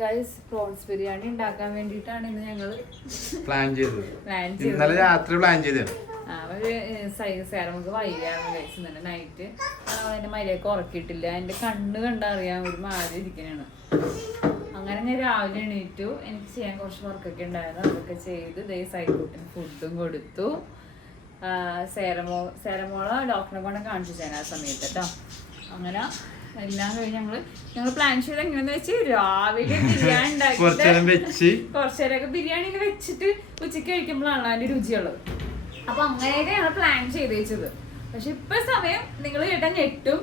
Guys prawns biryani ഉണ്ടാക്കാൻ വേണ്ടിയിട്ടാണ് ഇന്ന് ഞങ്ങൾ പ്ലാൻ ചെയ്തത്. ഇന്നലെ രാത്രി പ്ലാൻ ചെയ്തത്. ഒരു സൈസ് നമുക്ക് വൈകിയാണ് ഗൈസ് ഇന്നലെ നൈറ്റ്. അതിന്റെ മര്യാദക്ക് ഉറക്കിയിട്ടില്ല. എന്റെ കണ്ണ് കണ്ടറിയാൻ ഒരു മാതിരി ഇരിക്കണാണ്. അങ്ങനെ ഞാൻ രാവിലെ എണീറ്റു. എനിക്ക് ചെയ്യാൻ കുറച്ച് വർക്കൊക്കെ ഉണ്ടായിരുന്നു. അതൊക്കെ ചെയ്ത് ദേ സൈക്കോട്ടിന് ഫുഡും കൊടുത്തു. സേരമോളെ ഡോക്ടറെ കൊണ്ട് കാണിച്ചു തരാൻ ആ സമയത്ത് കേട്ടോ. അങ്ങനെ എല്ലാം കഴിഞ്ഞ് ഞങ്ങൾ പ്ലാൻ ചെയ്ത് എങ്ങനെയാന്ന് വെച്ച് രാവിലെ ബിരിയാണി ഉണ്ടാക്കിയിട്ട് കുറച്ചേരൊക്കെ ബിരിയാണി വെച്ചിട്ട് ഉച്ചയ്ക്ക് കഴിക്കുമ്പോഴാണ് അതിന്റെ രുചിയുള്ളത്. അപ്പൊ അങ്ങനെയൊക്കെ ഞങ്ങൾ പ്ലാൻ ചെയ്ത് വെച്ചത്. പക്ഷെ ഇപ്പൊ സമയം നിങ്ങൾ കേട്ടാ ഞെട്ടും.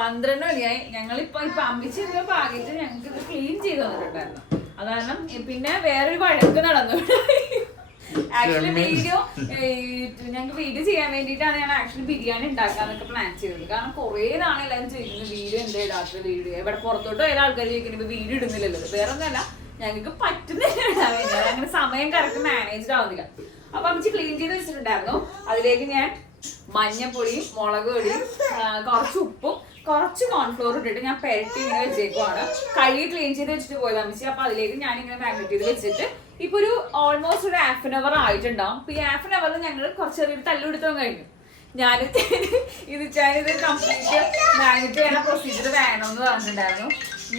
12 മണിയായി. ഞങ്ങളിപ്പോ അമ്പിച്ചിരുന്ന പാകിട്ട് ഞങ്ങൾക്ക് ഇത് ക്ലീൻ ചെയ്ത് തന്നിട്ടുണ്ടായിരുന്നു. അത് കാരണം പിന്നെ വേറൊരു വഴക്ക് നടന്നു. ആക്ച്വലി ഞങ്ങൾക്ക് വീഡിയോ ചെയ്യാൻ വേണ്ടിയിട്ടാണ് ഞാൻ ആക്ച്വലി ബിരിയാണി ഉണ്ടാക്കാന്നൊക്കെ പ്ലാൻ ചെയ്തത്. കാരണം കുറെ നാളെ എല്ലാവരും ചോദിക്കുന്നത് വീഡിയോ എന്താ ഇടാത്ത വീഡിയോ. ഇവിടെ പുറത്തോട്ട് വേറെ ആൾക്കാർ ചോദിക്കുന്നത് ഇപ്പൊ വീഡിയോ ഇടുന്നില്ലല്ലോ. വേറെ ഒന്നല്ല, ഞങ്ങൾക്ക് പറ്റുന്നില്ല ഇടാൻ വേണ്ടി. അങ്ങനെ സമയം കറക്റ്റ് മാനേജ്ഡ് ആവുന്നില്ല. അപ്പൊ അമ്മച്ചി ക്ലീൻ ചെയ്ത് വെച്ചിട്ടുണ്ടായിരുന്നു. അതിലേക്ക് ഞാൻ മഞ്ഞപ്പൊടിയും മുളക് പൊടിയും കുറച്ച് ഉപ്പും കുറച്ച് കോൺഫ്ലോർ ഇട്ടിട്ട് ഞാൻ പെരട്ടി ഇങ്ങനെ വെച്ചേക്കുവാണ്. കഴുകി ക്ലീൻ ചെയ്ത് വെച്ചിട്ട് പോയത് അമ്മച്ചി. അപ്പൊ അതിലേക്ക് ഞാൻ ഇങ്ങനെ മാഗ്നറ്റ് ചെയ്ത് വെച്ചിട്ട് ഇപ്പൊ ഒരു ഓൾമോസ്റ്റ് ഒരു ഹാഫ് ആൻ അവർ ആയിട്ടുണ്ടാവും. ഇപ്പൊ ഈ ഹാഫ് ആൻ അവറിൽ ഞങ്ങൾ കുറച്ച് ചെറിയൊരു തല്ലുപിടുത്തം കഴിഞ്ഞു. ഞാനിത് കംപ്ലീറ്റ് മാഗ്നറ്റ് ചെയ്യണ പ്രൊസീജിയർ വേണമെന്ന് പറഞ്ഞിട്ടുണ്ടായിരുന്നു.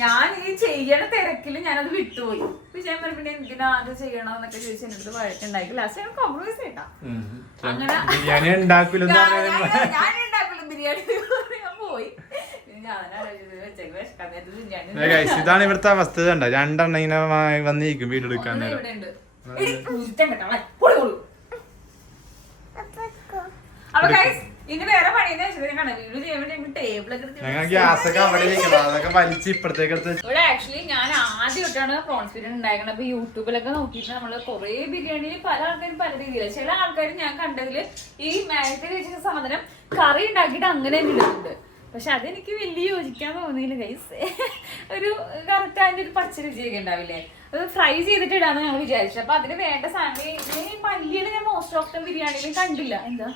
ഞാൻ ഈ ചെയ്യണ തിരക്കിൽ ഞാനത് വിട്ടുപോയി. വിജയം പിന്നെ എന്തിനാ അത് ചെയ്യണോ എന്നൊക്കെ ചോദിച്ചു എന്റെ അടുത്ത് വഴക്കുണ്ടാക്കി. ലാസ്റ്റ് ഞാൻ കോംപ്രമൈസ് ചെയ്യട്ടാ. അങ്ങനെ ഞാൻ ഉണ്ടാക്കില്ല ബിരിയാണി. ഞാൻ പോയി. ഇതാണ് ഇവിടുത്തെ അവസ്ഥ. രണ്ടെണ്ണം ഇങ്ങനെ വന്നിരിക്കും വീട് എടുക്കാൻ. അപ്പൊ ഇനി വേറെ പണിയെന്ന് വെച്ചിട്ടുണ്ടെങ്കിൽ വീഡിയോ ചെയ്യാൻ വേണ്ടി ടേബിളൊക്കെ ഇവിടെ ആക്ച്വലി ഞാൻ ആദ്യമായിട്ടാണ് പ്രോൺസ് ബിരിയാണി ഉണ്ടാക്കുന്നത്. അപ്പൊ യൂട്യൂബിലൊക്കെ നോക്കിയിട്ട് നമ്മള് കുറെ ബിരിയാണിയിൽ പല ആൾക്കാരും പല രീതിയിലാണ്. ചില ആൾക്കാർ ഞാൻ കണ്ടതില് ഈ മാഗത്തിൽ വെച്ചിട്ട് സാധനം കറി ഉണ്ടാക്കിയിട്ട് അങ്ങനെ തന്നെ ഇടുന്നുണ്ട്. പക്ഷെ അതെനിക്ക് വലിയ യോജിക്കാൻ തോന്നിയില്ല ഗൈസ്. ഒരു കറക്റ്റ് അതിന്റെ ഒരു പച്ച രുചിയൊക്കെ ഉണ്ടാവില്ലേ, അത് ഫ്രൈ ചെയ്തിട്ട് ഇടാന്ന് ഞങ്ങൾ വിചാരിച്ചു. അപ്പൊ അതിന് വേണ്ട സാധനം ഈ പല്ലിയിൽ ഞാൻ മോസ്റ്റ് ഓഫ് ദ ബിരിയാണിയിലും കണ്ടില്ല. എന്താ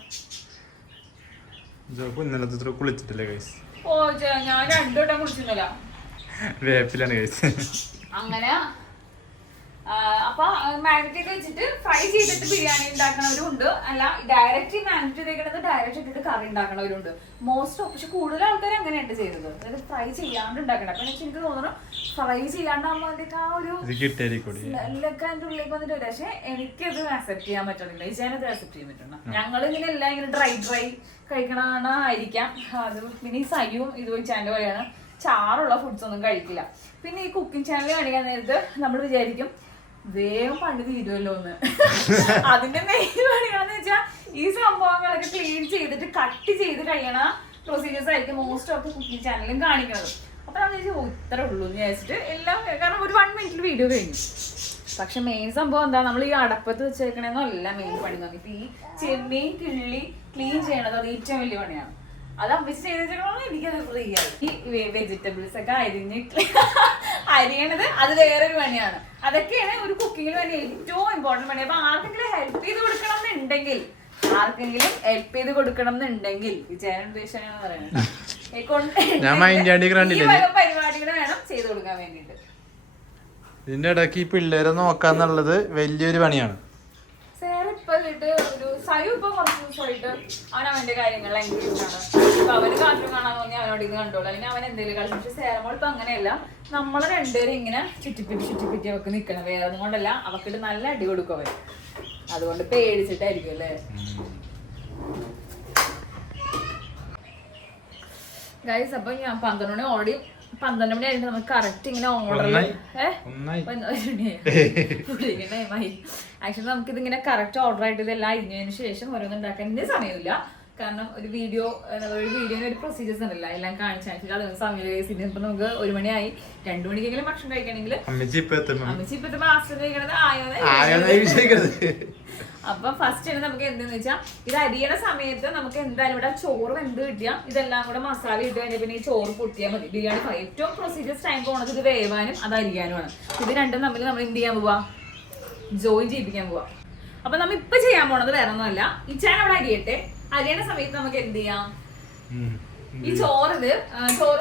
കുളിച്ചിട്ടില്ല ഗൈസ്. ഓ ഞാൻ 2 വട്ടം കുളിച്ചിരുന്നില്ല. വേപ്പിലാണ് ഗൈസ്. അങ്ങനെ അപ്പൊ മാഗ്നറ്റ് ചെയ്ത് വെച്ചിട്ട് ഫ്രൈ ചെയ്തിട്ട് ബിരിയാണി ഉണ്ടാക്കണവരും ഉണ്ട്. അല്ല ഡയറക്റ്റ് മാഗ്നറ്റ് ചെയ്തേക്കുന്നത് ഡയറക്റ്റ് ഇട്ടിട്ട് കറി ഉണ്ടാക്കണവരുണ്ട്. മോസ്റ്റ് ഓഫ് പക്ഷെ കൂടുതൽ ആൾക്കാർ അങ്ങനെയാണ് ചെയ്തത്. അതായത് ഫ്രൈ ചെയ്യാണ്ട് ഉണ്ടാക്കണം. അപ്പൊ എനിക്ക് തോന്നുന്നു ഫ്രൈ ചെയ്യാണ്ടാകുമ്പോ അതിന്റെ ആ ഒരു സ്മെല്ലൊക്കെ അതിന്റെ ഉള്ളിലേക്ക് വന്നിട്ട് വരും. പക്ഷെ എനിക്കത് അക്സെപ്റ്റ് ചെയ്യാൻ പറ്റുന്നില്ല. ഈശാനത് അക്സെപ്റ്റ് ചെയ്യാൻ പറ്റുന്ന ഞങ്ങൾ ഇങ്ങനെ എല്ലാം ഇങ്ങനെ ഡ്രൈ കഴിക്കണതാണ് ആയിരിക്കാം. അത് പിന്നെ ഈ സയ്യും ഇത് വെച്ചാൻ്റെ പോലെയാണ് ചാറുള്ള ഫുഡ്സ് ഒന്നും കഴിക്കില്ല. പിന്നെ ഈ കുക്കിംഗ് ചാനൽ കാണിക്കാൻ നേരത്ത് നമ്മൾ വിചാരിക്കും വേഗം പണ്ട് തീരുമല്ലോ എന്ന്. അതിന്റെ മെയിൻ പണിയാന്ന് വെച്ചാൽ ഈ സംഭവങ്ങളൊക്കെ ക്ലീൻ ചെയ്തിട്ട് കട്ട് ചെയ്ത് കഴിയണ പ്രൊസീജിയേഴ്സ് ആയിരിക്കും മോസ്റ്റ് ഓഫ് കുക്കിംഗ് ചാനലും കാണിക്കുന്നത്. അപ്പൊ നമ്മൾ വിചാരിച്ചു ഇത്രേ ഉള്ളൂ എന്ന് വിചാരിച്ചിട്ട് എല്ലാം, കാരണം ഒരു 1 മിനിറ്റിൽ വീഡിയോ കഴിഞ്ഞു. പക്ഷെ മെയിൻ സംഭവം എന്താ, നമ്മൾ ഈ അടപ്പത്ത് വെച്ചേക്കണെന്നല്ല മെയിൻ പണി എന്ന് പറഞ്ഞാൽ ഈ ചെമ്മീൻ കിള്ളി ക്ലീൻ ചെയ്യണത് അത് ഏറ്റവും വലിയ പണിയാണ്. അത് അമ്മച്ച് ചെയ്തിട്ടുള്ള എനിക്കത് ഫ്രീ ആയി. ഈ വെജിറ്റബിൾസ് ഒക്കെ അരിയണത് അത് വേറൊരു പണിയാണ്. അതൊക്കെയാണ് ഒരു കുക്കിങ്ങിന് വേണ്ടി ഏറ്റവും ഇമ്പോർട്ടന്റ് പണി. അപ്പൊ ആർക്കെങ്കിലും ഹെൽപ്പ് ചെയ്ത് കൊടുക്കണം എന്നുണ്ടെങ്കിൽ വിചാരം ഉദ്ദേശിച്ചാണ് പറയുന്നത് പരിപാടികൾ വേണം ചെയ്ത് കൊടുക്കാൻ വേണ്ടിട്ട്. ഇതിന്റെ ഇടയ്ക്ക് ഈ പിള്ളേരെ നോക്കാന്നുള്ളത് വലിയൊരു പണിയാണ്. ഒരു സയു ഇപ്പൊ കുറച്ച് ദിവസമായിട്ട് അവന്റെ കാര്യങ്ങൾ എൻഗേജ് ആണ്. ഇപ്പൊ അവന് കാർട്ടൂൺ കാണാൻ തോന്നി അവനോട് ഇത് കണ്ടോളൂ, അല്ലെങ്കിൽ അവൻ എന്തെങ്കിലും കളിച്ചു. പക്ഷെ സേരമോൾ ഇപ്പൊ അങ്ങനെയല്ല. നമ്മളെ രണ്ടുപേരും ഇങ്ങനെ ചുറ്റിപ്പിറ്റി അവർക്ക് നിക്കണം. വേറെ ഒന്നും കൊണ്ടല്ല, അവക്കിട്ട് നല്ല അടി കൊടുക്കും അവൻ. അതുകൊണ്ട് പേടിച്ചിട്ടായിരിക്കും അല്ലേ ഗൈസ്. അപ്പൊ ഞാൻ 12 മണി ഓടി 12 മണി ആയിട്ട് നമുക്ക് കറക്റ്റ് ഇങ്ങനെ ഓർഡർ ആക്ച്വലി നമുക്ക് ഇതിങ്ങനെ കറക്റ്റ് ഓർഡർ ആയിട്ട് ഇതെല്ലാം അരിഞ്ഞതിന് ശേഷം ഓരോന്നും ഉണ്ടാക്കാൻ ഇന്ന സമയമില്ല. കാരണം ഒരു വീഡിയോന് ഒരു പ്രൊസീജിയേഴ്സ് ഉണ്ടല്ലോ, എല്ലാം കാണിച്ചാൽ അതൊന്നും സമയം. ഇപ്പൊ നമുക്ക് 1 മണിയായി. 2 മണിക്കെങ്കിലും ഭക്ഷണം കഴിക്കണമെങ്കിൽ അമ്മച്ചി ഇപ്പത്തെ മാസ്റ്റർ കഴിക്കണത് ആയോ. അപ്പൊ ഫസ്റ്റ് നമുക്ക് എന്താന്ന് വെച്ചാൽ ഇത് അരിയണ സമയത്ത് നമുക്ക് എന്തായാലും ഇവിടെ ചോറ് വെന്ത് കിട്ടിയാൽ ഇതെല്ലാം കൂടെ മസാല ഇട്ട് കഴിഞ്ഞാൽ പിന്നെ ഈ ചോറ് പൊട്ടിയാൽ മതി. ബിരിയാണി ഏറ്റവും പ്രൊസീജിയേഴ്സ് ടൈം പോണത് ഇത് വേവാനും അത് അരിയാനുമാണ്. ഇത് രണ്ടും തമ്മിൽ നമ്മൾ എന്ത് ചെയ്യാൻ പോവാ, ജോയിൻ ചെയ്യിപ്പിക്കാൻ പോവാ. അപ്പൊ നമ്മൾ ഇപ്പൊ ചെയ്യാൻ പോണത് വേറെ ഒന്നുമല്ല, ഈ ചാൻ അവിടെ അരിയട്ടെ. അരിയണ സമയത്ത് നമുക്ക് എന്ത് ചെയ്യാം, ഈ ചോറ്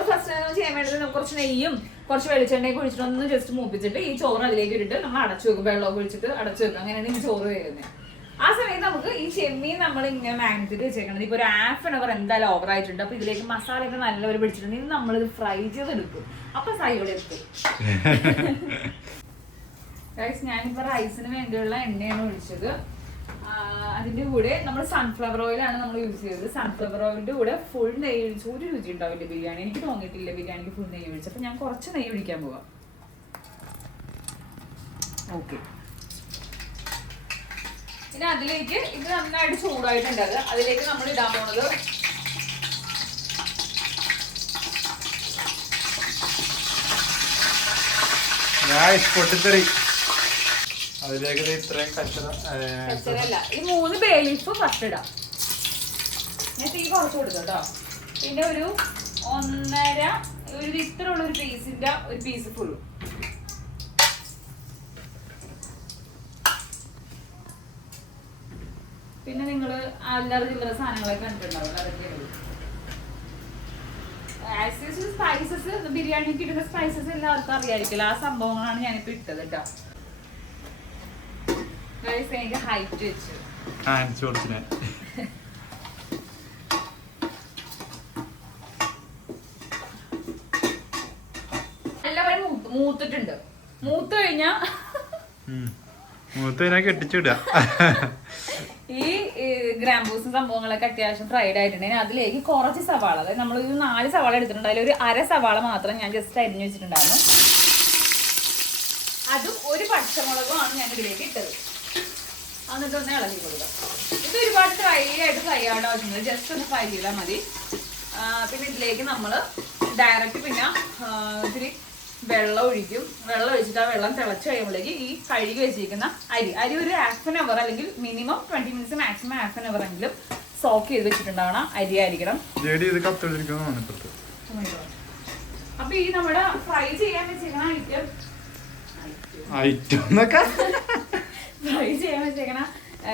ഫസ്റ്റ് ചെയ്യാൻ വേണ്ടത് കുറച്ച് നെയ്യും കുറച്ച് വെളിച്ചെണ്ണയൊക്കെ ഒഴിച്ചിട്ട് ഒന്ന് ജസ്റ്റ് മൂപ്പിച്ചിട്ട് ഈ ചോറ് അതിലേക്ക് ഇട്ടിട്ട് നമ്മൾ അടച്ചു വെക്കും. വെള്ളമൊക്കെ ഒഴിച്ചിട്ട് അടച്ചു വെക്കും. അങ്ങനെയാണ് ഈ ചോറ് വേകുന്നത്. ആ സമയത്ത് നമുക്ക് ഈ ചെമ്മീൻ നമ്മൾ ഇങ്ങനെ മാഗ്നറ്റ് ചെയ്ത് വെച്ചേക്കണം. ഇപ്പൊ ഒരു ½ an hour എന്തായാലും ഓവർ ആയിട്ടുണ്ട്. അപ്പൊ ഇതിലേക്ക് മസാല ഒക്കെ നല്ലപോലെ പിടിച്ചിട്ടുണ്ടെങ്കിൽ നമ്മളിത് ഫ്രൈ ചെയ്തെടുക്കും. അപ്പൊ ഫ്രൈ ഇവിടെ എത്തും. ഞാനിപ്പോ റൈസിന് വേണ്ടിയുള്ള എണ്ണയാണ് ഒഴിച്ചത്. അതിന്റെ കൂടെ നമ്മൾ സൺഫ്ലവർ ഓയിലാണ് നമ്മൾ യൂസ് ചെയ്തത്. സൺഫ്ലവർ ഓയിലിന്റെ കൂടെ ഫുൾ നെയ്യ് ഒഴിച്ച് ഒരു രുചി ഉണ്ടാവില്ല ബിരിയാണി. എനിക്ക് തോന്നിയിട്ടില്ല ബിരിയാണിക്ക് ഫുൾ നെയ്യ് ഒഴിച്ചു. അപ്പൊ ഞാൻ കുറച്ച് നെയ്യ് ഒഴിക്കാൻ പോവാം. ഓക്കെ, പിന്നെ അതിലേക്ക് ഇത് നന്നായിട്ട് ചൂടായിട്ടുണ്ടത്. അതിലേക്ക് നമ്മൾ ഇടാൻ പോണത് പൊട്ടിത്തെറി. അതിലേക്ക് ഇത്രയും കച്ചറല്ല, ഈ 3 ബേ ലീഫ് ഫസ്റ്റ് ഇടാം. ഞാൻ തീ കുറച്ച് കൊടുത്തു കേട്ടോ. പിന്നെ ഒരു 1.5 ഒരു ഇത്രയുള്ള ഒരു പീസിന്റെ ഒരു പീസ് ഫുള്ളും. പിന്നെ നിങ്ങൾ അല്ലാതെ ചില്ലറ സാധനങ്ങളൊക്കെ കണ്ടിട്ടുണ്ടാവും. അതൊക്കെയാണ് സ്പൈസസ്. ബിരിയാണിക്ക് ഇടുന്ന സ്പൈസസ് എല്ലാവർക്കും അറിയായിരിക്കില്ല. ആ സംഭവങ്ങളാണ് ഞാനിപ്പോ ഇട്ടത് കേട്ടോ. എനിക്ക് ഹൈറ്റ് വെച്ചു എല്ലാവരും മൂത്തിട്ടുണ്ട്. മൂത്ത് കഴിഞ്ഞാ കെട്ടിച്ചിടുക. ഈ ഗ്രാമ്പൂസും സംഭവങ്ങളൊക്കെ അത്യാവശ്യം ഫ്രൈഡ് ആയിട്ടുണ്ടെങ്കിൽ അതിലേക്ക് കുറച്ച് സവാള, അതായത് നമ്മൾ 4 സവാള എടുത്തിട്ടുണ്ട്. അതിൽ ഒരു അര സവാള മാത്രം ഞാൻ ജസ്റ്റ് അരിഞ്ഞു വെച്ചിട്ടുണ്ടായിരുന്നു. അതും ഒരു പച്ചമുളകുമാണ് ഞാൻ ഇതിലേക്ക് ഇട്ടത്. എന്നിട്ട് ഒന്ന് ഇളകി കൊടുക്കുക. ഇത് ഒരുപാട് ഫ്രൈ ആവേണ്ട ആവശ്യമില്ല, ജസ്റ്റ് ഒന്ന് ഫ്രൈ ചെയ്താൽ മതി. പിന്നെ ഇതിലേക്ക് നമ്മൾ ഡയറക്റ്റ് പിന്നെ ഇത്തിരി വെള്ളം ഒഴിക്കും. വെള്ളം ഒഴിച്ചിട്ട് ആ വെള്ളം തിളച്ച് കഴിയുമ്പോഴേക്ക് ഈ കഴുകി വെച്ചിരിക്കുന്ന അരി ഒരു ½ an hour അല്ലെങ്കിൽ minimum 20 minutes, maximum ½ an hour എങ്കിലും സോക്ക് ചെയ്ത് വെച്ചിട്ടുണ്ടാവണം. അരി ആയിരിക്കണം. അപ്പൊ ഈ നമ്മുടെ ഫ്രൈ ചെയ്യാൻ വെച്ചിരിക്കണ ഫ്രൈ ചെയ്യാൻ വെച്ചേക്കണ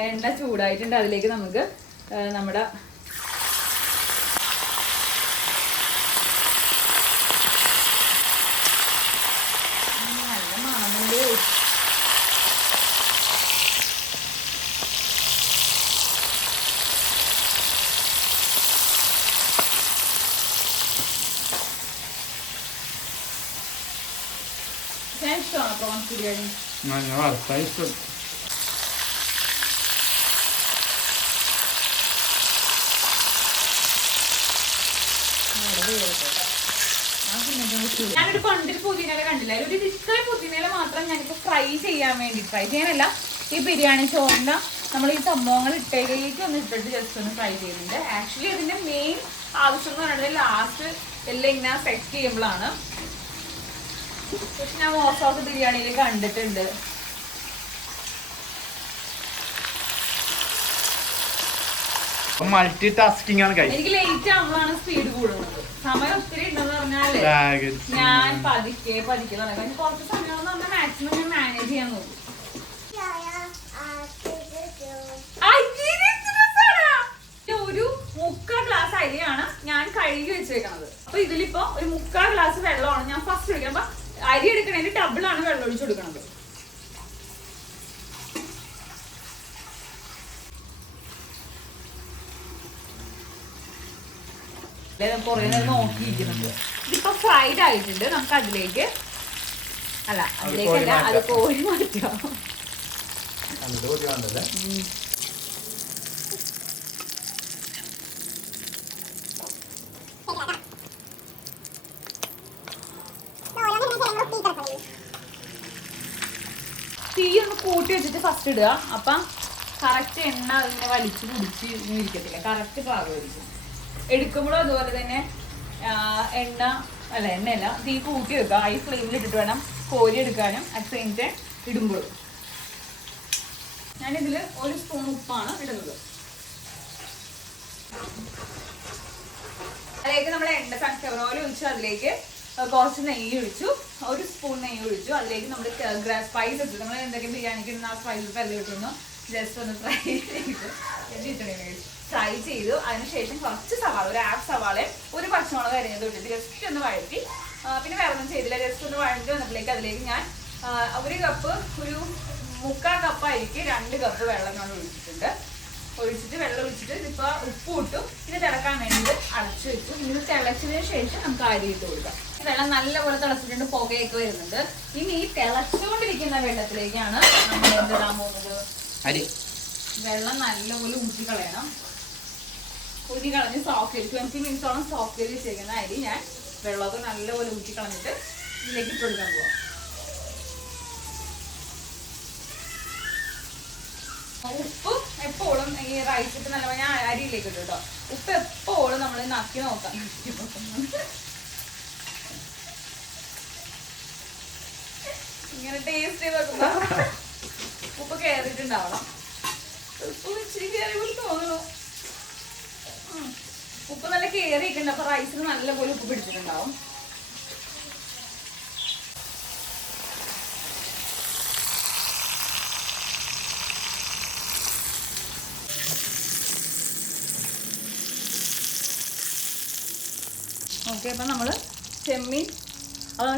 എണ്ണ ചൂടായിട്ടുണ്ട്. അതിലേക്ക് നമുക്ക് നമ്മുടെ നല്ല മണമുണ്ട്. ഇഷ്ടമാണോ പ്രോൺസ് ബിരിയാണി? ഞാനൊരു പണ്ടിൽ പുതിനയില കണ്ടില്ല. ഒരു ഇത്രയും പുതിനയില മാത്രം ഞാനിപ്പോ ഫ്രൈ ചെയ്യാൻ വേണ്ടി, ഫ്രൈ ചെയ്യാനല്ല, ഈ ബിരിയാണി ചോറിന്റെ നമ്മൾ ഈ സംഭവങ്ങൾ ഇട്ടേക്ക് ഒന്ന് ഇട്ടിട്ട് ജസ്റ്റ് ഒന്ന് ഫ്രൈ ചെയ്യുന്നുണ്ട്. ആക്ച്വലി അതിന്റെ മെയിൻ ആവശ്യം എന്ന് പറയുന്നത് ലാസ്റ്റ് എല്ലാം ഇങ്ങനെ സെറ്റ് ചെയ്യുമ്പോഴാണ്. പക്ഷെ ഞാൻ മോസ്റ്റ് ബിരിയാണിയിൽ കണ്ടിട്ടുണ്ട്. മൾട്ടി ടാസ്കിംഗ് ആണ്. എനിക്ക് ലേറ്റ് ആകുമ്പോഴാണ് സ്പീഡ് കൂടുന്നത്. സമയം ഒത്തിരി ഉണ്ടെന്ന് പറഞ്ഞാല് ഞാൻ പതുക്കെ നടക്കാം. കുറച്ച് സമയം എന്ന് പറഞ്ഞാൽ മാക്സിമം ഞാൻ മാനേജ് ചെയ്യാൻ നോക്കും. ഒരു 3/4 ഗ്ലാസ് അരിയാണ് ഞാൻ കഴുകി വെച്ചേക്കണത്. അപ്പൊ ഇതിലിപ്പോ ഒരു 3/4 ഗ്ലാസ് വെള്ളമാണ് ഞാൻ ഫസ്റ്റ് ഒഴിക്കാം. അപ്പൊ അരി എടുക്കണേന് ഡബിളാണ് വെള്ളം ഒഴിച്ചു കൊടുക്കണത്. കുറേ നേരം നോക്കിയിരിക്കുന്നുണ്ട്. ഇതിപ്പോ ഫ്രൈഡ് ആയിട്ടുണ്ട്. നമുക്ക് അതിലേക്കല്ല, അത് കോരി മാറ്റാം. തീ ഒന്ന് കൂട്ടി വെച്ചിട്ട് ഫസ്റ്റ് ഇടുക. അപ്പം കറക്റ്റ് എണ്ണ അതിനെ വലിച്ചു കുടിച്ച് ഇരിക്കത്തില്ല, കറക്റ്റ് പാകമായിരിക്കും. എടുക്കുമ്പോഴും അതുപോലെ തന്നെ എണ്ണയല്ല, തീ കൂട്ടി വെക്കുക. ഹൈ ഫ്ലെയിമിൽ ഇട്ടിട്ട് വേണം കോരി എടുക്കാനും അറ്റ് സെയിം ടൈം ഇടുമ്പോഴും. ഞാനിതിൽ 1 സ്പൂൺ ഉപ്പാണ് ഇടുന്നത്. അതിലേക്ക് നമ്മൾ സൺഫ്ലവർ ഓയിൽ ഒഴിച്ചു, അതിലേക്ക് കുറച്ച് നെയ്യ് ഒഴിച്ചു, 1 സ്പൂൺ നെയ്യ് ഒഴിച്ചു. അതിലേക്ക് നമ്മൾ സ്പൈസസ്, നമ്മൾ എന്തൊക്കെ ബിരിയാണിക്ക് ഇടുന്ന ആ സ്പൈസസ് എല്ലാം ഇട്ടൊന്ന് ജസ്റ്റ് ഒന്ന് ഫ്രൈ ചെയ്ത് ഫ്രൈ ചെയ്തു. അതിനുശേഷം കുറച്ച് സവാള, ഒരു ഹാഫ് സവാള, ഒരു പച്ചമുളക് അരിഞ്ഞത് ഇട്ടിട്ട് ജസ്റ്റ് ഒന്ന് വഴറ്റി. പിന്നെ വേറെ ഒന്നും ചെയ്തില്ല, ജസ്റ്റ് ഒന്ന് വഴറ്റി വന്നപ്പോഴേക്ക് അതിലേക്ക് ഞാൻ ഒരു കപ്പ്, ഒരു 3/4 കപ്പ് അരിക്ക് 2 കപ്പ് വെള്ളം ഞാൻ ഒഴിച്ചിട്ട് വെള്ളം ഒഴിച്ചിട്ട് ഇതിപ്പോൾ ഉപ്പ് ഇട്ടു. ഇത് തിളക്കാൻ വേണ്ടിയിട്ട് അടച്ചു വെച്ചു. ഇത് തിളച്ചതിന് ശേഷം നമുക്ക് അരി ഇട്ട് കൊടുക്കാം. വെള്ളം നല്ലപോലെ തിളച്ചിട്ടുണ്ട്, പുകയൊക്കെ വരുന്നുണ്ട്. ഇനി ഈ തിളച്ചുകൊണ്ടിരിക്കുന്ന വെള്ളത്തിലേക്കാണ് നമ്മൾ എന്തിടാൻ പോകുന്നത്? അരി. വെള്ളം നല്ലപോലെ ഊറ്റിക്കളയണം. ഊറ്റിക്കളഞ്ഞ് സോക്ക് ചെയ്ത് 20 മിനിറ്റോളം സോക്ക് ചെയ്ത് വെച്ചിരിക്കുന്ന അരി ഞാൻ വെള്ളമൊക്കെ നല്ലപോലെ ഊറ്റിക്കളഞ്ഞിട്ട് ഇതിലേക്ക് ഇട്ട് കൊടുക്കാൻ പോവാം. ഉപ്പ് എപ്പോഴും ഈ റൈസ് ഇട്ട് നല്ല ഞാൻ അരിയിലേക്ക് ഇട്ടു കേട്ടോ. ഉപ്പ് എപ്പോഴും നമ്മൾ നക്കി നോക്കാം. ഇങ്ങനെ ടേസ്റ്റ് ചെയ്ത് നോക്കുമ്പോ ഉപ്പ് കയറിയിട്ടുണ്ടാവണം. ഉപ്പ് ഇച്ചിരി കയറി തോന്നുന്നു. ഉപ്പ് നല്ല കയറിയിട്ടുണ്ട്. അപ്പൊ റൈസിന് നല്ലപോലെ ഉപ്പ് പിടിച്ചിട്ടുണ്ടാവും. ഓക്കെ, അപ്പം നമ്മൾ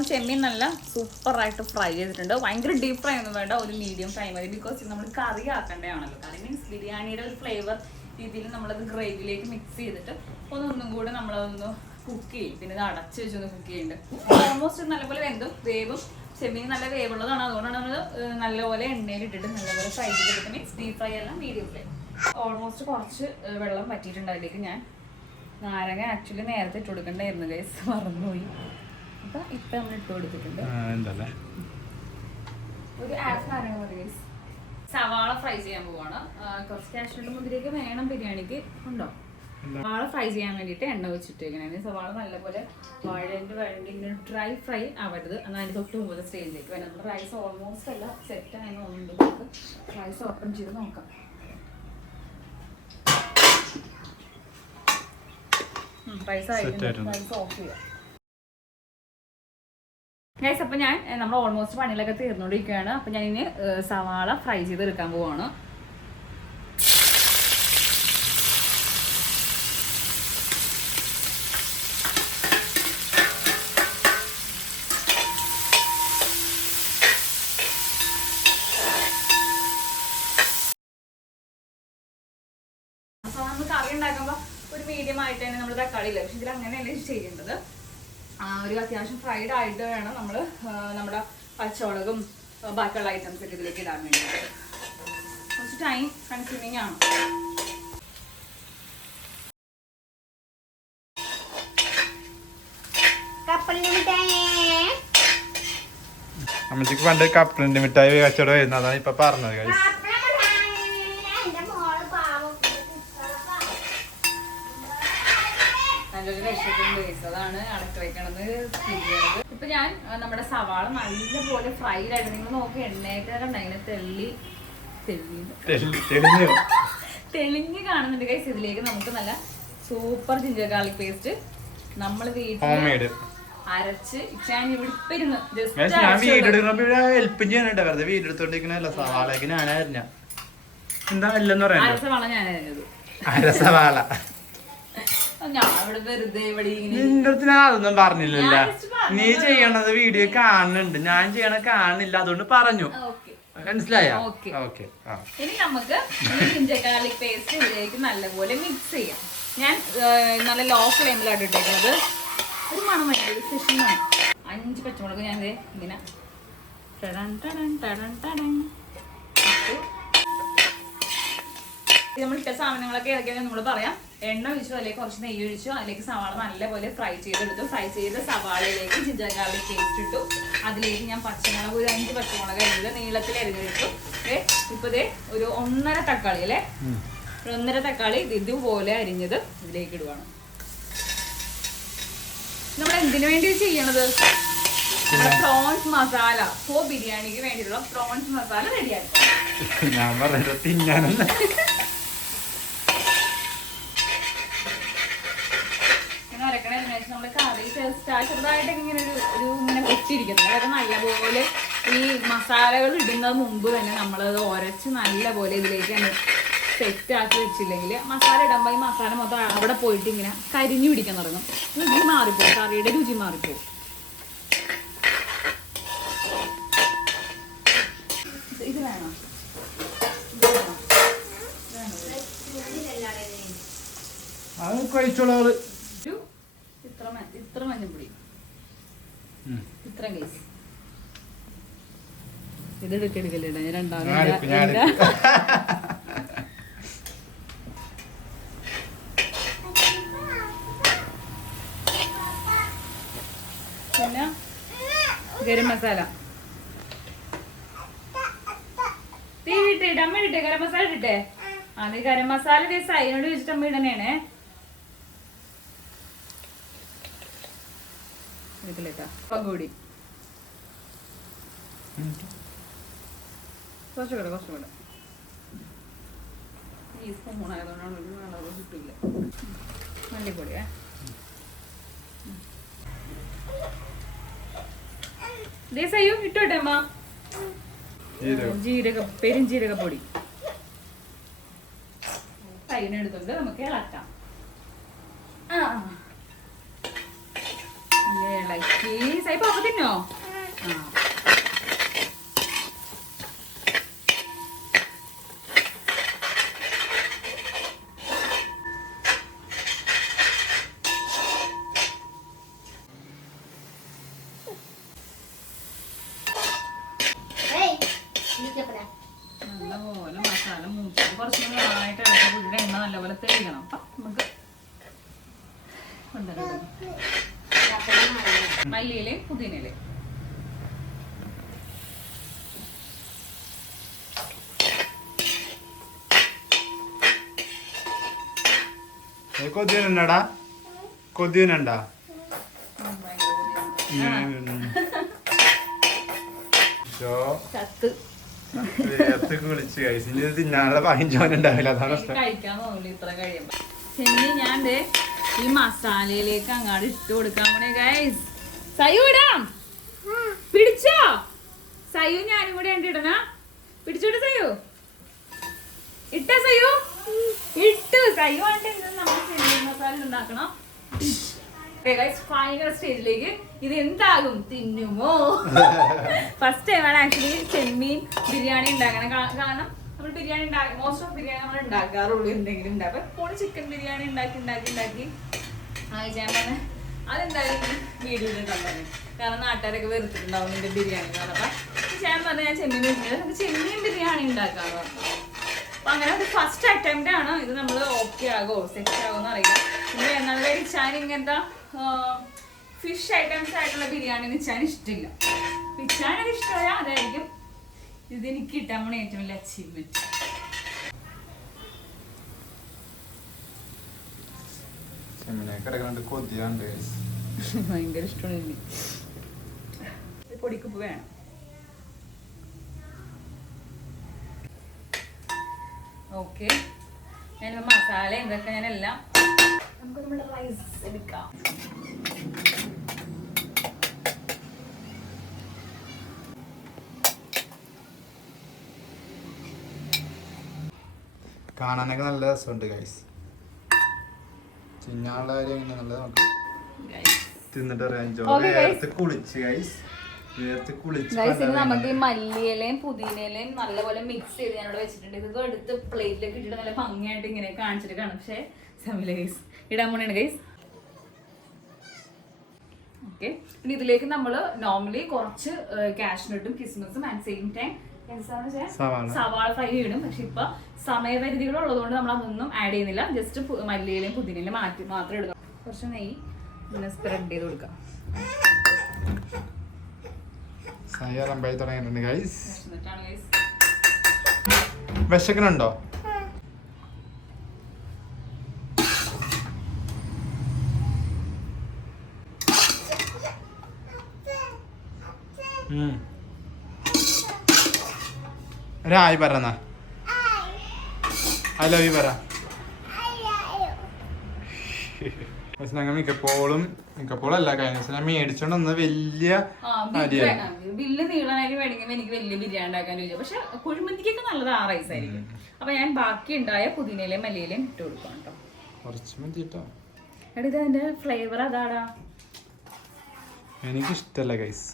ചെമ്മീൻ നല്ല സൂപ്പറായിട്ട് ഫ്രൈ ചെയ്തിട്ടുണ്ട്. ഭയങ്കര ഡീപ്പ് ഫ്രൈ ഒന്നും വേണ്ട, ഒരു മീഡിയം ഫ്രൈ മതി. ബിക്കോസ് നമ്മൾ കറി ആക്കേണ്ടതാണല്ലോ. കറി മീൻസ് ബിരിയാണിയുടെ ഒരു ഫ്ലേവർ രീതിയിൽ നമ്മളത് ഗ്രേവിയിലേക്ക് മിക്സ് ചെയ്തിട്ട് ഒന്നും കൂടെ നമ്മളതൊന്ന് കുക്ക് ചെയ്യും. പിന്നെ ഇത് അടച്ച് വെച്ചൊന്ന് കുക്ക് ചെയ്യുന്നുണ്ട്. ഓൾമോസ്റ്റ് നല്ലപോലെ വേവും. ചെമ്മീൻ നല്ല വേവുള്ളതാണ്. അതുകൊണ്ടാണ് നമ്മൾ നല്ലപോലെ എണ്ണയിൽ ഇട്ടിട്ട് നല്ലപോലെ ഫ്രൈ ചെയ്തിട്ട്, മീൻസ് ഡീപ്പ് ഫ്രൈ അല്ല, മീഡിയം ഫ്രൈ. ഓൾമോസ്റ്റ് കുറച്ച് വെള്ളം പറ്റിയിട്ടുണ്ട്. അതിലേക്ക് ഞാൻ നാരങ്ങ ആക്ച്വലി നേരത്തെ ഇട്ട് കൊടുക്കണ്ടായിരുന്നു ഗൈസ്, മറന്നുപോയി. അപ്പൊ ഇപ്പൊ നമ്മൾ ഇട്ട് കൊടുത്തിട്ടുണ്ട്. ഒരു ഹാഫ് നാരങ്ങ മതി ഗൈസ്. സവാള ഫ്രൈ ചെയ്യാൻ പോവാണ്. കുറച്ച് കാഷ്നട്ട് മുന്തിരിയൊക്കെ വേണം ബിരിയാണിക്ക്. ഉണ്ടോ? സവാള ഫ്രൈ ചെയ്യാൻ വേണ്ടിയിട്ട് എണ്ണ വെച്ചിട്ടേക്കണേ. സവാള നല്ലപോലെ വഴണ്ടി ഇങ്ങനെ ഡ്രൈ ഫ്രൈ ആവരുത്. എന്നാൽ അതിന് തൊട്ട് മുമ്പ് സ്റ്റേജിലേക്ക് വരാം. നമ്മുടെ റൈസ് ഓൾമോസ്റ്റ് എല്ലാം സെറ്റ് ആയെന്ന് തോന്നുന്നുണ്ട്. നമുക്ക് റൈസ് ഓപ്പൺ ചെയ്ത് നോക്കാം. റൈസ് ആയിരുന്നു. റൈസ് ഓഫ് ചെയ്യാം ഗൈസ്. അപ്പം നമ്മൾ ഓൾമോസ്റ്റ് പണികളൊക്കെ തീർന്നുകൊണ്ടിരിക്കുകയാണ്. അപ്പം ഞാൻ ഇനി സവാള ഫ്രൈ ചെയ്തെടുക്കാൻ പോവാണ്. അപ്പോൾ നമ്മൾ കറി ഉണ്ടാക്കുമ്പോൾ ഒരു മീഡിയം ആയിട്ട് തന്നെ നമ്മൾ തക്കാളി ഇല്ല, പക്ഷെ ഇതിൽ അങ്ങനെയല്ലേ ചെയ്യേണ്ടത്. ഒരു അത്യാവശ്യം ഫ്രൈഡ് ആയിട്ട് വേണം നമ്മൾ നമ്മുടെ പച്ചമുളകും ബാക്കിയുള്ള ഐറ്റംസ് ഒക്കെ ഇതിലേക്ക് ഇടാൻ വേണ്ടിയിട്ട്. കുറച്ച് ടൈം കൺസ്യൂമിങ് ആണ്. അമ്മച്ചിക്ക് പണ്ട് കപ്പലിന്റെ മിഠായി കച്ചവടം വരുന്നത്, അതാണ് ഇപ്പൊ പറഞ്ഞത്. നല്ലൊരു രക്ഷത്തിന്റെ ബേസ് അതാണ് അടക്കളയ്ക്കണത് ചെയ്യണത്. ഇപ്പൊ ഞാൻ നമ്മുടെ സവാള നല്ലപോലെ ഫ്രൈഡ് ആയിട്ട് നിങ്ങൾ നോക്കി എണ്ണയൊക്കെ ഇങ്ങനെ തെളിഞ്ഞ് കാണുന്നുണ്ട് ഗൈസ്. ഇതിലേക്ക് നമുക്ക് നല്ല സൂപ്പർ ജിഞ്ചർ ഗാർലിക് പേസ്റ്റ് നമ്മൾ വീട്ടിൽ അരച്ച് സവാള അതൊന്നും പറഞ്ഞില്ലല്ല. നീ ചെയ്യണത് വീഡിയോ കാണുന്നുണ്ട്, ഞാൻ ചെയ്യണ കാണുന്നില്ല, അതുകൊണ്ട് പറഞ്ഞു. മനസ്സിലായോ? ഓക്കെ. ഇനി നമുക്ക് ജിഞ്ചർ ഗാർലിക് പേസ്റ്റ് ഇതിലേക്ക് നല്ലപോലെ മിക്സ് ചെയ്യാം. ഞാൻ നല്ല ലോ ഫ്ലെയിമിലാണ് ഇട്ടേക്കുന്നത്. ഒരു മണം വേണ്ട, ഒരു സ്പെഷ്യൽ മണം. 5 പച്ചമുളക് ഞാൻ ഇങ്ങനെ നമ്മളിട്ട സാധനങ്ങളൊക്കെ ഏതൊക്കെയാണ് നമ്മൾ പറയാം. എണ്ണ ഒഴിച്ചു, അതിലേക്ക് കുറച്ച് നെയ്യ് ഒഴിച്ചു, അതിലേക്ക് സവാള നല്ലപോലെ ഫ്രൈ ചെയ്തെടുത്തു. ഫ്രൈ ചെയ്ത സവാളയിലേക്ക് ജിഞ്ചർ ഗാർലിക് പേസ്റ്റ് ഇട്ടു. അതിലേക്ക് ഞാൻ പച്ചമുളക് ഒരു 5 പച്ചമുളക് അരിഞ്ഞത് നീളത്തിൽ അരിഞ്ഞിട്ടു. ഇപ്പൊ ഒരു 1.5 തക്കാളി അല്ലേ, 1.5 തക്കാളി ഇതുപോലെ അരിഞ്ഞത് ഇതിലേക്ക് ഇടുവാണ്. നമ്മൾ എന്തിനു വേണ്ടി ചെയ്യണത്? പ്രോൺസ് മസാല. ബിരിയാണിക്ക് വേണ്ടിയിട്ടുള്ള പ്രോൺസ് മസാല റെഡിയാക്കും. നമ്മുടെ കറി ചെറുതായിട്ട് ഇങ്ങനെ ഇങ്ങനെ പൊട്ടിയിരിക്കുന്നത്. അതൊക്കെ നല്ലപോലെ ഈ മസാലകൾ ഇടുന്നത് മുമ്പ് തന്നെ നമ്മളത് ഉരച്ച് നല്ലപോലെ ഇതിലേക്ക് തന്നെ സെറ്റ് ആക്കി വെച്ചില്ലെങ്കിൽ മസാല ഇടുമ്പോൾ ഈ മസാല മൊത്തം അവിടെ പോയിട്ട് ഇങ്ങനെ കരിഞ്ഞു പിടിക്കാൻ തുടങ്ങും. രുചി മാറിപ്പോകും, കറിയുടെ രുചി മാറിപ്പോകും. ഇത് വേണോ? അത് കഴിച്ചോളാറ്. ഇത്ര മഞ്ഞപ്പൊടി, ഇത്രയും കേസ് ഇത് എടുക്കെടുക്കല്ലേ ഞാൻ രണ്ടാമത് പിന്നെ ഗരം മസാല തീരിട്ടേ അമ്മ ഇട്ടെ ഗരം മസാല ഇട്ടെ. അത് ഗരം മസാല സൈനോട് വെച്ചിട്ട് അമ്മ ഇടണേണേ. ഇതിലേട്ടാ പകുതി കുറച്ചുകൂടെ ഈ സ്പൂൺ ആയതുകൊണ്ടാണ് ഒരു അളവ് കിട്ടില്ല. മല്ലിപ്പൊടിയേ സയ്യോ ഇട്ടോട്ടെ അമ്മ. പെരുംജീരകപ്പൊടി സൈനെടുത്തുണ്ട്, നമുക്ക് ഇളക്കാം. ഇളക്കി സൈപ്പ് അപ്പൊ തിന്നോ. നല്ലപോലെ മസാല മൂച്ച് കുറച്ചുകൂടി നന്നായിട്ട് ഇളക്കി പുതിയുടെ എണ്ണ നല്ലപോലെ തെളിക്കണം. നമുക്ക് മല്ലിയിലെ പുതിനയിലെ കൊതിയനുണ്ടാ കൊതിയനുണ്ടാ വിളിച്ച് കഴിച്ചു തിന്നാനുള്ള 15 ഉണ്ടാവില്ല. അതാണ് കഴിക്കാൻ തോന്നില്ല ഇത്ര കഴിയുമ്പോ. ചെമ്മീൻ ഞാൻ ഈ മസാലയിലേക്ക് അങ്ങാട് ഇട്ട് കൊടുക്കാൻ പോണേ ഗൈസ്. സയ്യു ഇടാം, പിടിച്ചോ സയ്യു. ഞാനും കൂടെ ഇടണ, പിടിച്ചോട്ട് സയ്യു. ഇട്ട സയ്യു ഇട്ടു. സയ്യു ആണ്ട് നമ്മൾ ചെമ്മീൻ മസാല ഉണ്ടാക്കണം. ഫൈനൽ സ്റ്റേജിലേക്ക് ഇത് എന്താകും, തിന്നുമോ? ഫസ്റ്റ് ടൈമാണ് ആക്ച്വലി ചെമ്മീൻ ബിരിയാണി ഉണ്ടാക്കണം. കാരണം നമ്മൾ ബിരിയാണി മോസ്റ്റ് ഓഫ് ബിരിയാണി നമ്മൾ ഉണ്ടാക്കാറുള്ളൂ, എന്തെങ്കിലും ഉണ്ടാക്കും. എപ്പോഴും ചിക്കൻ ബിരിയാണി ഉണ്ടാക്കി ഞാൻ പറഞ്ഞ അതെന്തായാലും വീഡിയോയിൽ കണ്ടത്. കാരണം നാട്ടുകാരൊക്കെ വെറുത്തിട്ടുണ്ടാവും എൻ്റെ ബിരിയാണി എന്ന് പറഞ്ഞപ്പോൾ ഞാൻ പറഞ്ഞ ഞാൻ ചെമ്മീൻ വെച്ചിട്ട് നമുക്ക് ചെമ്മീൻ ബിരിയാണി ഉണ്ടാക്കാന്ന് പറഞ്ഞു. അപ്പൊ അങ്ങനെ ഒരു ഫസ്റ്റ് അറ്റംപ്റ്റ് ആണ് ഇത്. നമ്മൾ ഓക്കെ ആകോ സെറ്റ് ആകോ എന്ന് അറിയില്ല. പിന്നെ നല്ല ഇച്ചാൻ ഇങ്ങനത്തെ ഫിഷ് ഐറ്റംസ് ആയിട്ടുള്ള ബിരിയാണി ഇച്ചാൻ ഇഷ്ടമില്ല. ഇച്ചാനത് ഇഷ്ടമായ അതായിരിക്കും ഇതെനിക്ക് കിട്ടാൻ പോണ ഏറ്റവും വലിയ അച്ചീവ്മെന്റ്. ഭയങ്കര ഇഷ്ടമാണ്. പൊടിക്കുപ്പ് വേണം. ഓക്കെ, ഞാൻ മസാല എന്തൊക്കെ ഞാനെല്ലാം നമുക്ക് നമ്മുടെ റൈസ് എടുക്കാം. കാണാനൊക്കെ നല്ല രസമുണ്ട് ഗൈസ്. തിന്നാനുള്ള കാര്യം എങ്ങനെ നല്ല തിന്നിട്ട് നമുക്ക് ഈ മല്ലിയിലയും പുതിനയിലയും നല്ലപോലെ മിക്സ് ചെയ്ത് ഞാനിവിടെ വെച്ചിട്ടുണ്ട്. ഇത് എടുത്ത് പ്ലേറ്റിലേക്ക് ഇട്ടിട്ട് നല്ല ഭംഗിയായിട്ട് ഇങ്ങനെ കാണിച്ചിട്ട് കാണും. പക്ഷേ സമയമില്ല ഗൈസ്, ഇടാൻ പോണേണ് ഗൈസ്. ഓക്കെ, ഇനി ഇതിലേക്ക് നമ്മൾ നോർമലി കുറച്ച് കാഷ്നട്ടും കിസ്മിസും ആൻഡ് സെയിം ടൈം സവാള ഫ്രൈ ഇടും. പക്ഷെ ഇപ്പൊ സമയപരിധികൾ ഉള്ളതുകൊണ്ട് നമ്മൾ അതൊന്നും ആഡ് ചെയ്യുന്നില്ല. ജസ്റ്റ് മല്ലിയിലും പുതിനയിലും മാത്രം ഇടുക. കുറച്ച് നെയ്യ് പിന്നെ സ്പ്രെഡ് ചെയ്ത് കൊടുക്കാം. വിശക്കനുണ്ടോ? ഹായ് പറഞ്ഞ ഐ ലവ് യു പറ. പക്ഷെ ഞങ്ങൾ മിക്കപ്പോഴല്ല കഴിഞ്ഞ ദിവസം ഞാൻ മേടിച്ചോണ്ട് വന്നത് വലിയ അരിയായിരുന്നു. ബില്ല് നീളനായി വേണമെങ്കിൽ എനിക്ക് വലിയ ബിരിയാണി ഉണ്ടാക്കാൻ ചോദിച്ചു. പക്ഷെ കുഴിമന്തിക്കൊക്കെ നല്ലത് ആ റൈസ് ആയിരിക്കും. അപ്പൊ ഞാൻ ബാക്കി ഉണ്ടായ പുതിനയിലേയും മല്ലിയിലേയും ഇട്ട് കൊടുക്കാം കേട്ടോ. കുറച്ച് മതി കേട്ടോ. എടാ ഇത് അതിന്റെ ഫ്ലേവർ അതാടാ. എനിക്ക് ഇഷ്ടല്ല ഗൈസ്.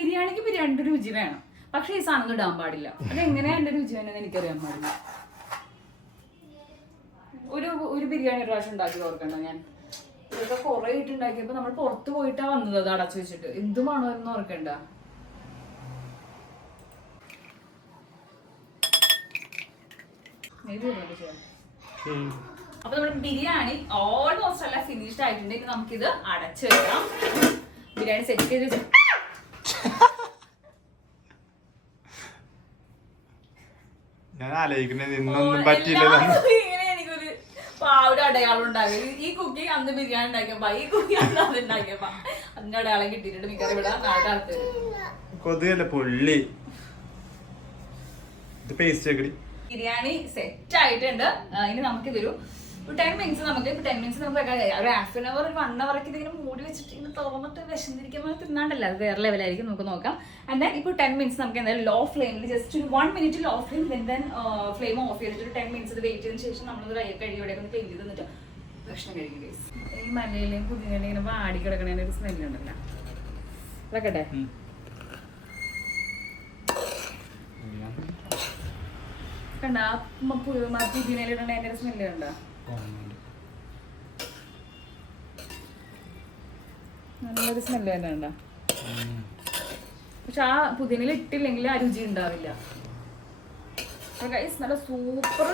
ബിരിയാണിക്ക് ബിരിയാണിയുടെ രുചി വേണം, പക്ഷെ ഈ സാധനം ഇടാൻ പാടില്ല. അതെങ്ങനെയാ എന്റെ രുചി വേണമെന്ന് എനിക്കറിയാൻ പാടില്ല. ഒരു ബിരിയാണി ഒരു പ്രാവശ്യം ഉണ്ടാക്കി ഓർക്കണ്ട ഞാൻ. ഇതൊക്കെ കുറെ ഇട്ടുണ്ടാക്കിയപ്പോ നമ്മൾ പുറത്ത് പോയിട്ടാ വന്നത് അത് അടച്ചു വെച്ചിട്ട്. എന്തുമാണോ എന്ന് ഓർക്കണ്ട. അപ്പൊ നമ്മുടെ ബിരിയാണി ഓൾമോസ്റ്റ് അല്ല ഫിനിഷ്ഡ് ആയിട്ടുണ്ട്. ഇനി നമുക്കിത് അടച്ചു വെക്കാം. ബിരിയാണി സെറ്റ് ചെയ്ത് ഞാൻ ആലോചിക്കുന്നത് ഇന്നൊന്നും പറ്റില്ല. ഒരു അടയാളം ഉണ്ടാകും. ഈ കുക്കി അന്ന് ബിരിയാണി ഉണ്ടാക്കിയപ്പോ ഈ കുക്കി അന്ന് അത് ഉണ്ടാക്കിയപ്പോ അതിന്റെ അടയാളം കിട്ടിയിട്ടുണ്ട്. മിക്കവാറും ഇവിടെ നാട്ടിൽ കൊതുകല്ല പുള്ളി. ബിരിയാണി സെറ്റ് ആയിട്ടുണ്ട്. ഇനി നമുക്കിതൊരു 10 മിനിറ്റ്സ് നമുക്ക് ഒരു ഹാഫ് ആൻ അവർ 1 അവർ ഇതിങ്ങനെ മൂടി വെച്ചിട്ട് ഇങ്ങനെ തുറന്നിട്ട് വിശന്നിരിക്കുമ്പോൾ തിന്നാണ്ടല്ല, അത് വേറെ ലെവലായിരിക്കും. നമുക്ക് നോക്കാം. ആൻഡ് ദെൻ ഇപ്പോൾ 10 മിനിറ്റ്സ് നമുക്ക് എന്തായാലും ലോ ഫ്ലെയിമിൽ ജസ്റ്റ് ഒരു 1 minute low flame, then flame off ചെയ്തിട്ട് ഒരു 10 മിനിറ്റ്സ് ഇത് വെയിറ്റ് ചെയ്തതിന് ശേഷം നമ്മളത് കഴിയോടെയൊക്കെ ഒന്ന് ക്ലീൻ ചെയ്ത് നിന്നിട്ട് ഭക്ഷണം കഴിക്കും. ഈ മലയിലെയും പുതിനയിലും ഇങ്ങനെ വാടി കിടക്കണേൻ്റെ ഒരു സ്മെല്ലുണ്ടല്ലോ. വെക്കട്ടെ. കണ്ട പുതിനയിലിടണ അതിൻ്റെ സ്മെല്ല് കണ്ടോ? നല്ലൊരു സ്മെല്ല് തന്നെ ഉണ്ടോ? പക്ഷെ ആ പുതിനയിൽ ഇട്ടില്ലെങ്കിൽ ആ രുചി ഉണ്ടാവില്ല. നല്ല സൂപ്പർ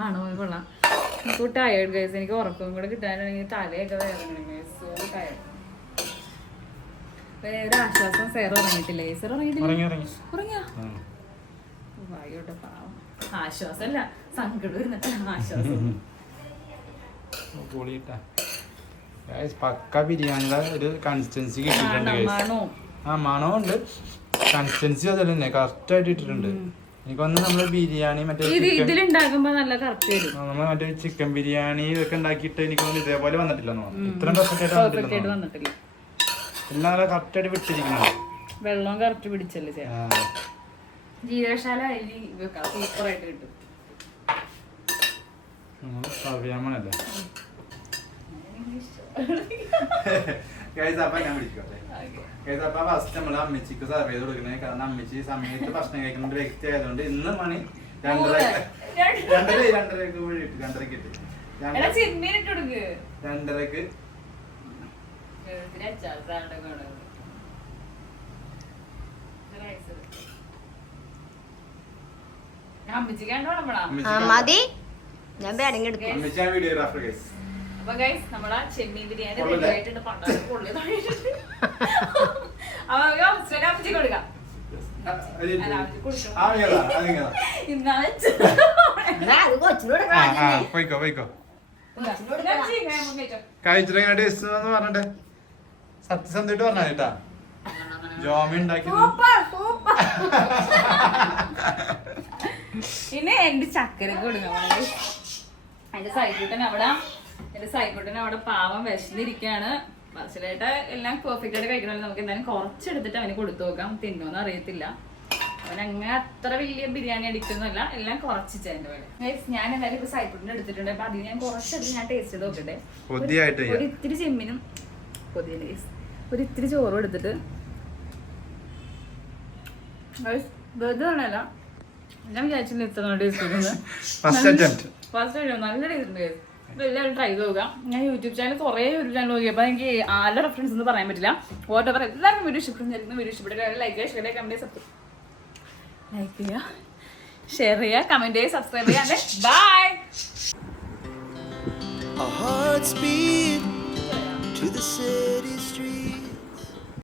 മണോ കൊള്ളാം. So tired guys. എനിക്ക് ഉറക്കവും കൂടെ കിട്ടാനാണെങ്കിൽ തലയൊക്കെ വേദന. So tired. വേറെ ആശ്വാസം സേർ ഉറങ്ങിയിട്ടില്ലേ? സേർ ഉറങ്ങിയോ? വായോട്ടെ പാവം. ആശ്വാസമല്ല, സങ്കടം ഇരുന്നിട്ട് ആശ്വാസം. പക്ക ബിരിയാണിയുടെ ഒരു കൺസിസ്റ്റൻസി കിട്ടിയിട്ടുണ്ട്. ആ മണവും ഉണ്ട്, കൺസിസ്റ്റൻസി അത് തന്നെ കറക്റ്റ് ആയിട്ട് ഇട്ടിട്ടുണ്ട്. എനിക്ക് വന്ന് നമ്മള് ബിരിയാണി മറ്റേ നമ്മൾ മറ്റേ ചിക്കൻ ബിരിയാണി ഇതൊക്കെ ഉണ്ടാക്കിയിട്ട് എനിക്ക് തോന്നുന്നു ഇതേപോലെ വന്നിട്ടില്ല. ഇത്രയും പെർഫെക്റ്റ് ആയിട്ട് വന്നിട്ടില്ല. എല്ലാം കറക്റ്റ് ആയിട്ട് വിട്ടിരിക്കണം. വെള്ളം കറക്റ്റ് പിടിച്ചല്ലേ. ജീരകശാല അരി സൂപ്പറായിട്ട് കിട്ടും. അറിയാമല്ലേ ഫസ്റ്റ് നമ്മൾ അമ്മച്ചിക്ക് സർവ് ചെയ്ത് കൊടുക്കണേ. കാരണം അമ്മച്ചി സമയത്ത് ഭക്ഷണം കഴിക്കുന്ന ഒരു വ്യക്തി ആയതുകൊണ്ട് ഇന്ന് മണി 2:30 മതി. ഞാൻ വീഡിയോഗ്രാഫർ ഗൈസ്. അപ്പൊ ഗൈസ് നമ്മളെ ചെമ്മീൻ ബിരിയാണി റെഡി ആയിട്ടുണ്ട്. പണ്ടാണ് പൊള്ളി തുടങ്ങിയിട്ടുണ്ട്. അമ്മച്ചി കൊടുക്കാം. പറഞ്ഞിട്ട് സത്യസന്ധമായിട്ട് പറഞ്ഞ കേട്ടാ. ജോമി ഉണ്ടാക്കി പിന്നെ എന്റെ ചക്കര കൊടുക്കാം. എന്റെ സൈക്കൂട്ടൻ അവിടെ പാവം വിശന്നിരിക്കാണ്. മനസ്സിലായിട്ട് എല്ലാം പെർഫെക്റ്റ് ആയിട്ട് കഴിക്കണമല്ലോ. നമുക്ക് എന്തായാലും കുറച്ചെടുത്തിട്ട് അവന് കൊടുത്തു നോക്കാം. തിന്നോന്ന് അറിയത്തില്ല. അവനങ്ങനെ അത്ര വലിയ ബിരിയാണി അടിക്കുന്നല്ല, എല്ലാം കുറച്ചിട്ട് അതിന്റെ പോലെ. ഞാൻ എന്തായാലും ഇപ്പൊ സൈക്കൂട്ടിന് എടുത്തിട്ടുണ്ട്. അപ്പൊ അതിന് ഞാൻ കുറച്ചെടുത്ത് ഞാൻ ടേസ്റ്റ് ചെയ്ത് നോക്കട്ടെ. ഒരു ഇത്തിരി ചെമ്മിനും ഒരു ഇത്തിരി ചോറും എടുത്തിട്ട് വെറുതെ ആണല്ല, ഞാൻ വിചാരിച്ചില്ല ഇത്ര ടേസ്റ്റ് ഫസ്റ്റ് നല്ല ടേസ്റ്റ് ഉണ്ട്. എല്ലാവരും ട്രൈ ചെയ്ത് നോക്കാം. ഞാൻ യൂട്യൂബ് ചാനൽ കുറേ യൂട്യൂബ് ചാനൽ നോക്കിയപ്പോൾ എനിക്ക് ആരുടെ റെഫറൻസ് ഒന്നും പറയാൻ പറ്റില്ല. വോട്ടെവർ എല്ലാവർക്കും വീഡിയോ ഇഷ്ടപ്പെടുന്നു. വീഡിയോ ഇഷ്ടപ്പെട്ട ലൈക്ക് ചെയ്യുക, ഷെയർ ചെയ്യുക, കമന്റ് ചെയ്യുക, ഷെയർ ചെയ്യുക, കമന്റ് ചെയ്യുക, സബ്സ്ക്രൈബ് ചെയ്യാതെ by. Our hearts beat to the city streets.